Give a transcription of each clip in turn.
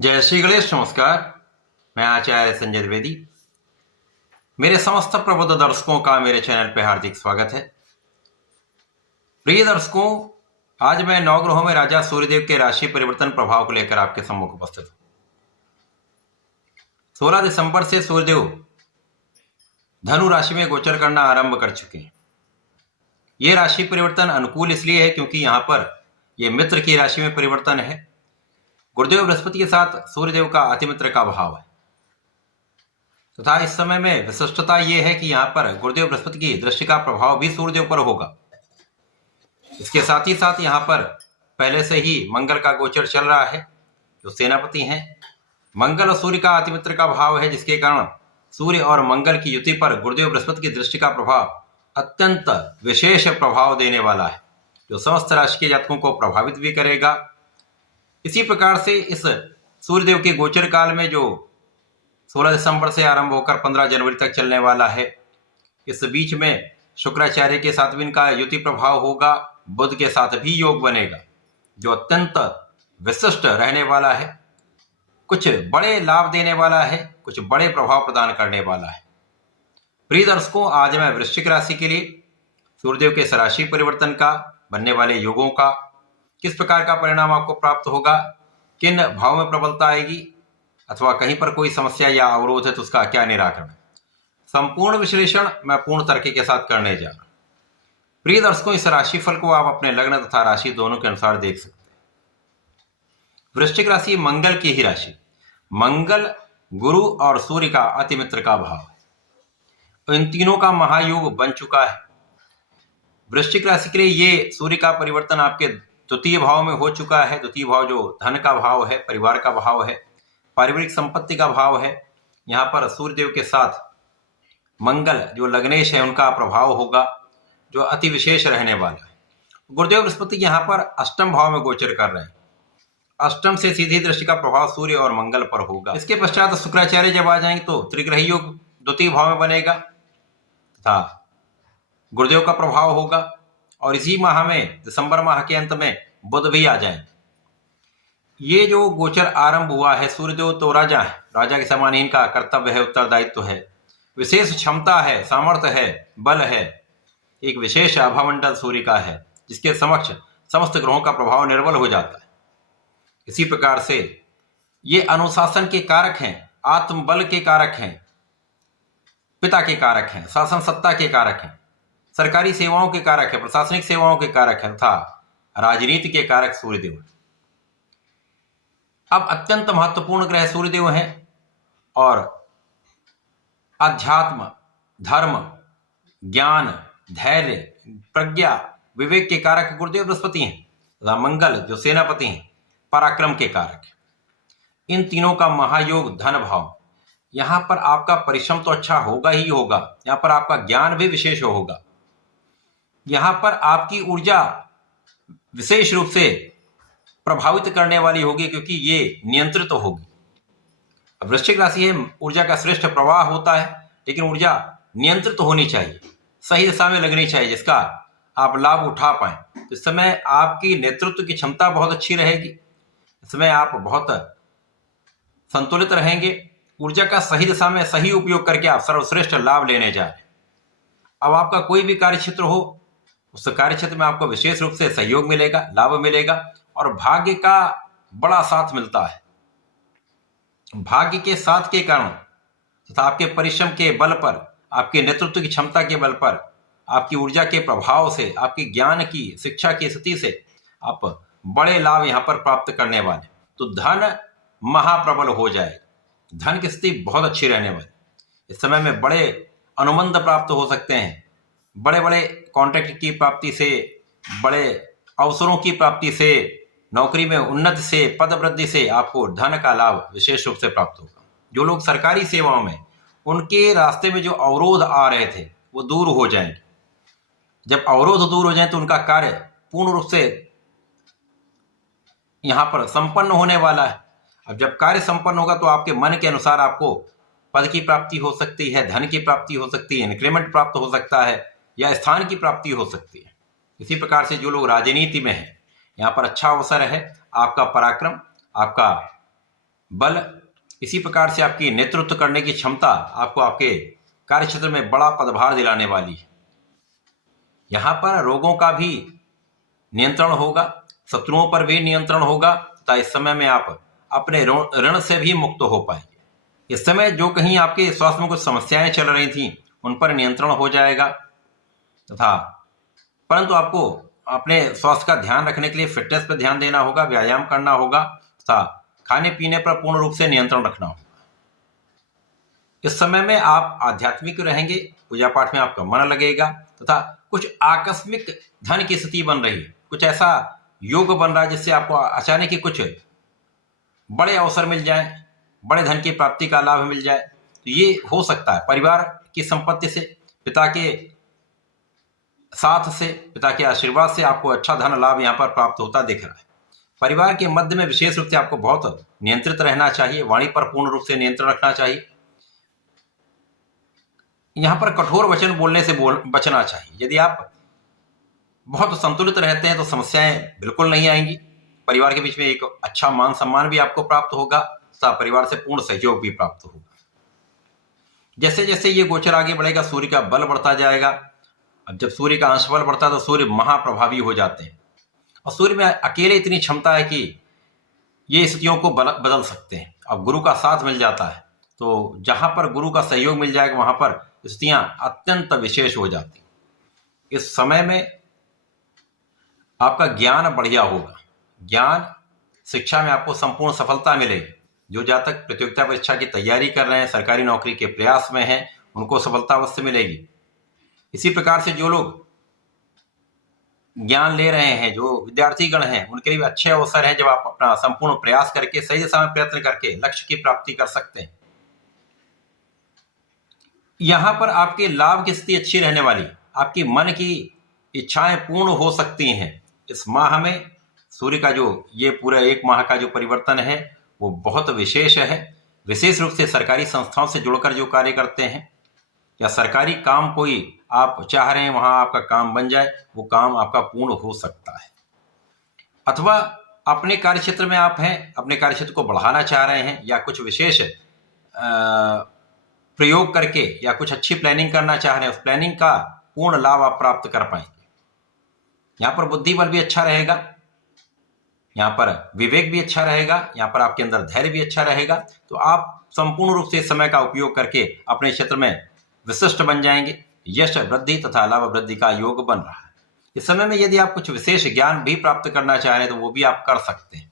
जय श्री गणेश। नमस्कार, मैं आचार्य संजय द्विवेदी। मेरे समस्त प्रबुद्ध दर्शकों का मेरे चैनल पर हार्दिक स्वागत है। प्रिय दर्शकों, आज मैं नवग्रहों में राजा सूर्यदेव के राशि परिवर्तन प्रभाव को लेकर आपके सम्मुख उपस्थित हूं। 16 दिसंबर से सूर्यदेव धनु राशि में गोचर करना आरंभ कर चुके हैं। यह राशि परिवर्तन अनुकूल इसलिए है क्योंकि यहां पर यह मित्र की राशि में परिवर्तन है। गुरुदेव बृहस्पति के साथ सूर्यदेव का अतिमित्र का भाव है तथा इस समय में विशिष्टता यह है कि यहां पर गुरुदेव बृहस्पति की दृष्टि का प्रभाव भी सूर्यदेव पर होगा। इसके साथ ही साथ यहां पर पहले से ही मंगल का गोचर चल रहा है, जो सेनापति हैं। मंगल और सूर्य का अतिमित्र का भाव है, जिसके कारण सूर्य और मंगल की युति पर गुरुदेव बृहस्पति की दृष्टि का प्रभाव अत्यंत विशेष प्रभाव देने वाला है, जो समस्त राशि के जातकों को प्रभावित भी करेगा। इसी प्रकार से इस सूर्यदेव के गोचर काल में जो 16 दिसंबर से आरंभ होकर 15 जनवरी तक चलने वाला है, इस बीच में शुक्राचार्य के साथ भी इनका युति प्रभाव होगा। बुध के साथ भी योग बनेगा, जो अत्यंत विशिष्ट रहने वाला है, कुछ बड़े लाभ देने वाला है, कुछ बड़े प्रभाव प्रदान करने वाला है। प्रिय दर्शकों, आज मैं वृश्चिक राशि के लिए सूर्यदेव के राशि परिवर्तन का, बनने वाले योगों का, किस प्रकार का परिणाम आपको प्राप्त होगा, किन भाव में प्रबलता आएगी, अथवा कहीं पर कोई समस्या या अवरोध है तो उसका क्या निराकरण, संपूर्ण विश्लेषण मैं पूर्ण तर्क के साथ करने जा रहा हूं। प्रिय दर्शकों, इस राशिफल को आप अपने लग्न तथा राशि दोनों के अनुसार देख सकते हैं। वृश्चिक राशि मंगल की ही राशि, मंगल गुरु और सूर्य का अतिमित्र का भाव है। इन तीनों का महायोग बन चुका है। वृश्चिक राशि के लिए ये सूर्य का परिवर्तन आपके द्वितीय भाव में हो चुका है। द्वितीय भाव जो धन का भाव है, परिवार का भाव है, पारिवारिक संपत्ति का भाव है। यहाँ पर सूर्यदेव के साथ मंगल जो लग्नेश है, उनका प्रभाव होगा, जो अति विशेष रहने वाला है। गुरुदेव बृहस्पति यहाँ पर अष्टम भाव में गोचर कर रहे हैं। अष्टम से सीधी दृष्टि का प्रभाव सूर्य और मंगल पर होगा। इसके पश्चात शुक्राचार्य जब आ जाएंगे तो त्रिग्रही योग द्वितीय भाव में बनेगा तथा गुरुदेव का प्रभाव होगा। और इसी माह में, दिसंबर माह के अंत में, बुध भी आ जाए। ये जो गोचर आरंभ हुआ है, सूर्यदेव तो राजा है, राजा के समान ही इनका कर्तव्य है, उत्तरदायित्व है, विशेष क्षमता है, सामर्थ्य है, बल है। एक विशेष आभामंडल सूर्य का है, जिसके समक्ष समस्त ग्रहों का प्रभाव निर्बल हो जाता है। इसी प्रकार से ये अनुशासन के कारक हैं, आत्मबल के कारक हैं, पिता के कारक हैं, शासन सत्ता के कारक हैं, सरकारी सेवाओं के कारक है, प्रशासनिक सेवाओं के कारक है तथा राजनीति के कारक सूर्यदेव। अब अत्यंत महत्वपूर्ण ग्रह सूर्यदेव हैं और अध्यात्म, धर्म, ज्ञान, धैर्य, प्रज्ञा, विवेक के कारक गुरुदेव बृहस्पति हैं तथा मंगल जो सेनापति हैं, पराक्रम के कारक हैं। इन तीनों का महायोग धन भाव। यहां पर आपका परिश्रम तो अच्छा होगा ही होगा, यहां पर आपका ज्ञान भी विशेष होगा, यहां पर आपकी ऊर्जा विशेष रूप से प्रभावित करने वाली होगी, क्योंकि ये नियंत्रित तो होगी। अब वृश्चिक राशि है, ऊर्जा का श्रेष्ठ प्रवाह होता है, लेकिन ऊर्जा नियंत्रित तो होनी चाहिए, सही दिशा में लगनी चाहिए, जिसका आप लाभ उठा पाए। तो इस समय आपकी नेतृत्व की क्षमता बहुत अच्छी रहेगी। इस समय आप बहुत संतुलित रहेंगे। ऊर्जा का सही दिशा में सही उपयोग करके आप सर्वश्रेष्ठ लाभ लेने जा रहे हैं। अब आपका कोई भी कार्य क्षेत्र हो, उस कार्य क्षेत्र में आपको विशेष रूप से सहयोग मिलेगा, लाभ मिलेगा और भाग्य का बड़ा साथ मिलता है। भाग्य के साथ के कारण तथा आपके परिश्रम के बल पर, आपके नेतृत्व की क्षमता के बल पर, आपकी ऊर्जा के प्रभाव से, आपकी ज्ञान की, शिक्षा की स्थिति से आप बड़े लाभ यहां पर प्राप्त करने वाले। तो धन महाप्रबल हो जाए, धन की स्थिति बहुत अच्छी रहने वाली। इस समय में बड़े अनुबंध प्राप्त हो सकते हैं, बड़े बड़े कॉन्ट्रैक्ट की प्राप्ति से, बड़े अवसरों की प्राप्ति से, नौकरी में उन्नति से, पद वृद्धि से आपको धन का लाभ विशेष रूप से प्राप्त होगा। जो लोग सरकारी सेवाओं में, उनके रास्ते में जो अवरोध आ रहे थे वो दूर हो जाएंगे। जब अवरोध दूर हो जाए तो उनका कार्य पूर्ण रूप से यहां पर संपन्न होने वाला है। अब जब कार्य संपन्न होगा तो आपके मन के अनुसार आपको पद की प्राप्ति हो सकती है, धन की प्राप्ति हो सकती है, इंक्रीमेंट प्राप्त हो सकता है या स्थान की प्राप्ति हो सकती है। इसी प्रकार से जो लोग राजनीति में हैं, यहाँ पर अच्छा अवसर है। आपका पराक्रम, आपका बल, इसी प्रकार से आपकी नेतृत्व करने की क्षमता आपको आपके कार्यक्षेत्र में बड़ा पदभार दिलाने वाली है। यहाँ पर रोगों का भी नियंत्रण होगा, शत्रुओं पर भी नियंत्रण होगा तथा इस समय में आप अपने ऋण से भी मुक्त हो पाएंगे। इस समय जो कहीं आपके स्वास्थ्य में कुछ समस्याएं चल रही थी उन पर नियंत्रण हो जाएगा तथा परंतु आपको अपने स्वास्थ्य का ध्यान रखने के लिए फिटनेस पर ध्यान देना होगा, व्यायाम करना होगा तथा खाने पीने पर पूर्ण रूप से नियंत्रण रखना होगा। इस समय में आप आध्यात्मिक रहेंगे, पूजा पाठ में आपका मन लगेगा तथा कुछ आकस्मिक धन की स्थिति बन रही है, कुछ ऐसा योग बन रहा है जिससे आपको अचानक ही कुछ बड़े अवसर मिल जाए, बड़े धन की प्राप्ति का लाभ मिल जाए। तो ये हो सकता है परिवार की संपत्ति से, पिता के साथ से, पिता के आशीर्वाद से आपको अच्छा धन लाभ यहाँ पर प्राप्त होता दिख रहा है। परिवार के मध्य में विशेष रूप से आपको बहुत नियंत्रित रहना चाहिए, वाणी पर पूर्ण रूप से नियंत्रण रखना चाहिए। यहाँ पर कठोर वचन बोलने से बचना चाहिए। यदि आप बहुत संतुलित रहते हैं तो समस्याएं बिल्कुल नहीं आएंगी। परिवार के बीच में एक अच्छा मान सम्मान भी आपको प्राप्त होगा तथा परिवार से पूर्ण सहयोग भी प्राप्त होगा। जैसे जैसे ये गोचर आगे बढ़ेगा सूर्य का बल बढ़ता जाएगा। अब जब सूर्य का अंश बल बढ़ता है तो सूर्य महाप्रभावी हो जाते हैं और सूर्य में अकेले इतनी क्षमता है कि ये स्थितियों को बदल सकते हैं। अब गुरु का साथ मिल जाता है तो जहां पर गुरु का सहयोग मिल जाएगा वहां पर स्थितियां अत्यंत विशेष हो जाती। इस समय में आपका ज्ञान बढ़िया होगा, ज्ञान शिक्षा में आपको संपूर्ण सफलता मिलेगी। जो जातक प्रतियोगिता परीक्षा की तैयारी कर रहे हैं, सरकारी नौकरी के प्रयास में हैं, उनको सफलता अवश्य मिलेगी। इसी प्रकार से जो लोग ज्ञान ले रहे हैं, जो विद्यार्थीगण हैं, उनके लिए अच्छे अवसर हैं जब आप अपना संपूर्ण प्रयास करके सही दिशा में प्रयत्न करके लक्ष्य की प्राप्ति कर सकते हैं। यहां पर आपके लाभ की स्थिति अच्छी रहने वाली, आपकी मन की इच्छाएं पूर्ण हो सकती हैं। इस माह में सूर्य का जो ये पूरा एक माह का जो परिवर्तन है वो बहुत विशेष है। विशेष रूप से सरकारी संस्थाओं से जुड़कर जो कार्य करते हैं या सरकारी काम कोई आप चाह रहे हैं वहां आपका काम बन जाए, वो काम आपका पूर्ण हो सकता है। अथवा अपने कार्यक्षेत्र में आप हैं, अपने कार्यक्षेत्र को बढ़ाना चाह रहे हैं या कुछ विशेष प्रयोग करके या कुछ अच्छी प्लानिंग करना चाह रहे हैं, उस प्लानिंग का पूर्ण लाभ आप प्राप्त कर पाएंगे। यहाँ पर बुद्धि बल भी अच्छा रहेगा, यहाँ पर विवेक भी अच्छा रहेगा, यहाँ पर आपके अंदर धैर्य भी अच्छा रहेगा। तो आप संपूर्ण रूप से समय का उपयोग करके अपने क्षेत्र में विशिष्ट बन जाएंगे। यश वृद्धि तथा लाभ वृद्धि का योग बन रहा है। इस समय में यदि आप कुछ विशेष ज्ञान भी प्राप्त करना चाह रहे हैं तो वो भी आप कर सकते हैं।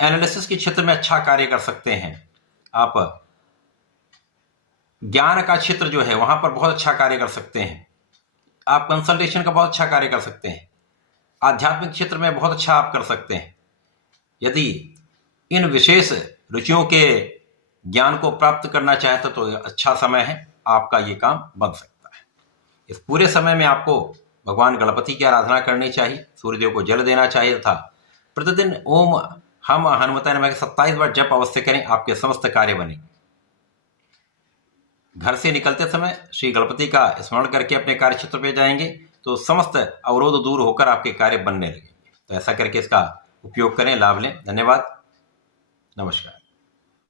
एनालिसिस के क्षेत्र में अच्छा कार्य कर सकते हैं आप। ज्ञान का क्षेत्र जो है वहां पर बहुत अच्छा कार्य कर सकते हैं। आप कंसल्टेशन का बहुत अच्छा कार्य कर सकते हैं। आध्यात्मिक क्षेत्र में बहुत अच्छा आप कर सकते हैं। यदि इन विशेष रुचियों के ज्ञान को प्राप्त करना चाहते तो अच्छा समय है, आपका ये काम बन सकता है। इस पूरे समय में आपको भगवान गणपति की आराधना करनी चाहिए, सूर्यदेव को जल देना चाहिए तथा प्रतिदिन ओम हम हनुमताय नमः 27 बार जप अवश्य करें, आपके समस्त कार्य बनेंगे। घर से निकलते समय श्री गणपति का स्मरण करके अपने कार्य क्षेत्र पे जाएंगे तो समस्त अवरोध दूर होकर आपके कार्य बनने लगेंगे। तो ऐसा करके इसका उपयोग करें, लाभ लें। धन्यवाद, नमस्कार।